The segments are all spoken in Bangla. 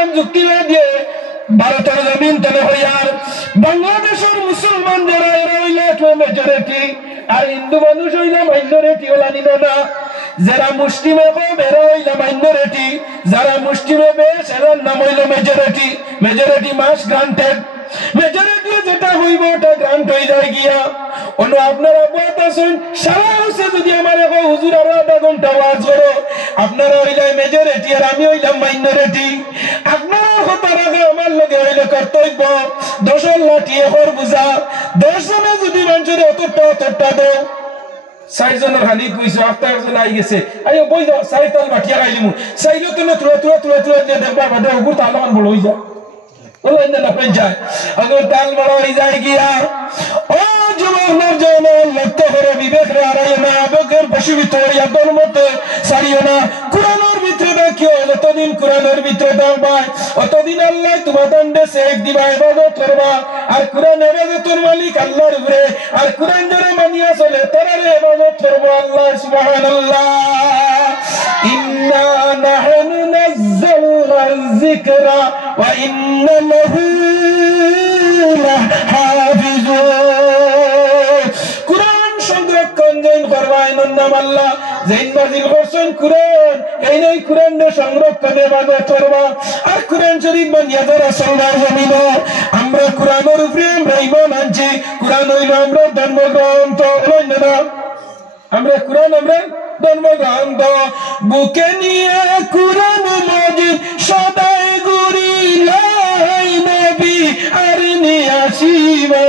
ইসলাম যুক্তি দিয়ে ভারতের জমিন তলে হইয়ার বাংলাদেশের মুসলমান যারা এরা হইলে মেজরিটি আর হিন্দু মানুষ হইলে মাইনরিটি ওলা নিল না যারা মুসলিমে কম এরা হইলে মাইনরিটি যারা মুসলিমে বেশ এরার নাম হইল মেজরিটি মেজরিটি মাস গ্রান্টেড মেজরিটি যেটা হইব ওটা গ্রান্ট হয়ে যায় গিয়া অন্য আপনারা বলতে আছেন সারা হচ্ছে যদি আমার এখন হুজুর আরো আধা ঘন্টা ওয়াজ করো আপনারা হইলে মেজরিটি আর আমি হইলাম মাইনরিটি আপনারা হতার আগে আমার লগে হইলে কর্তব্য 10 লাঠি এখন বুঝা 10 জনে যদি মানুষের অতটা দেও 60 জনের হানি কইছো একটা একজন আই গেছে আইও বই যাও 60 তাল বাটিয়া গাইলিমু চাইলো তুমি তুলা দিয়ে দেখবা বাদে হুকুর তালমান বড় হই যা ওলা ইন্দা না পঞ্চায় আগে তাল বড় হই যায় গিয়া ও যুবক নরজওয়ান লক্ষ্য করে বিবেক রে আড়াই না আবেগের বশীভূত হইয়া দলমতে সারিও না কুরআনের ভিতরে দেখিও যতদিন কুরআনের ভিতরে থাকবা অতদিন আল্লাহ তোমাদের দেশে এক দিবা ইবাদত করবা আর কুরআন ইবাদতের মালিক আল্লাহর উপরে আর কুরআন যারা মানিয়া চলে তারারে ইবাদত করব আল্লাহ সুবহানাল্লাহ ইন্না নাহনু নাযালনা যিকরা ওয়া ইন্না লাহু লাহাফিজুন কুরআন সংরক্ষণ যেন করবাই নাম আল্লাহ যেন নাযিল করছেন কুরআন এই নাই কুরআনে সংরক্ষণে ইবাদত করবা আর কুরআন শরীফ মানিয়া যারা চলবার জমিন আমরা কুরআনের উপরে আমরা ঈমান আনছি কুরআন হইল আমরা ধর্মগ্রন্থ হইল না আমরা কুরআন আমরা ধর্মগ্রন্থ বুকে নিয়ে কুরআন মাজিদ সদাই গুরি লাই নবী আর নিয়াসিবা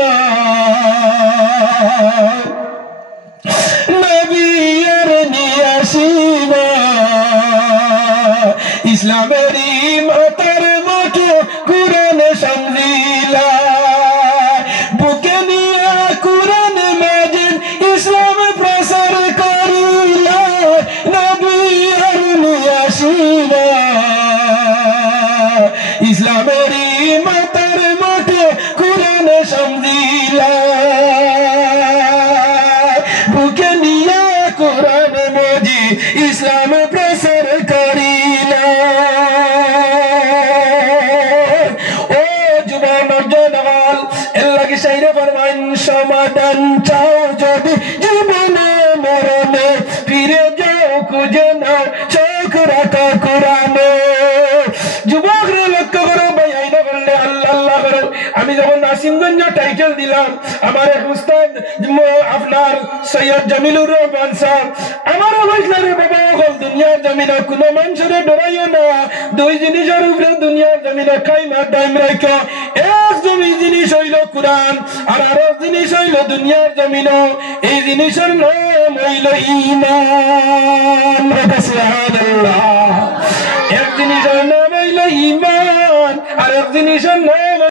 নবী আর নিয়াসিবা ইসলামের মাতার মতো কুরআন সমঝিলা বুকে নিয়ে কুরআন মাজিদ ইসলাম প্রসার করিলা নবী আর নিয়াসিবা ইসলামের মাতার মতো কুরআন সমঝিলা বুকে নিয়ে কুরআন মাজিদ ইসলাম প্রসার করিলা ও যুবক নওজওয়ান আল্লাহ কি শাইরে ফরমান সমাধান চাও যদি জীবনে মরণে ফিরে যাও খুঁজে নাও চোখ রাখো কুরআনে যুবক রে লক্ষ্য করো ভাই আইনা করলে আল্লাহ আল্লাহ করো আমি যখন নাসিমগঞ্জ টাইটেল দিলাম আমার এক উস্তাদ আপনার সৈয়দ জামিলুর রহমান সাহেব আমার বলছিলেন বাবা হল দুনিয়ার জমিনে কোনো মানুষের ডরাইও না দুই জিনিসের উপরে দুনিয়ার জমিনে কাইমা দাইম রাখো এক জিনিস হইল কুরআন আর আরো জিনিস হইল দুনিয়ার জমিনে এই জিনিসের নাম হইল ঈমান সুবহানাল্লাহ এক জিনিসের নাম হইল ঈমান আর এক জিনিসের নাম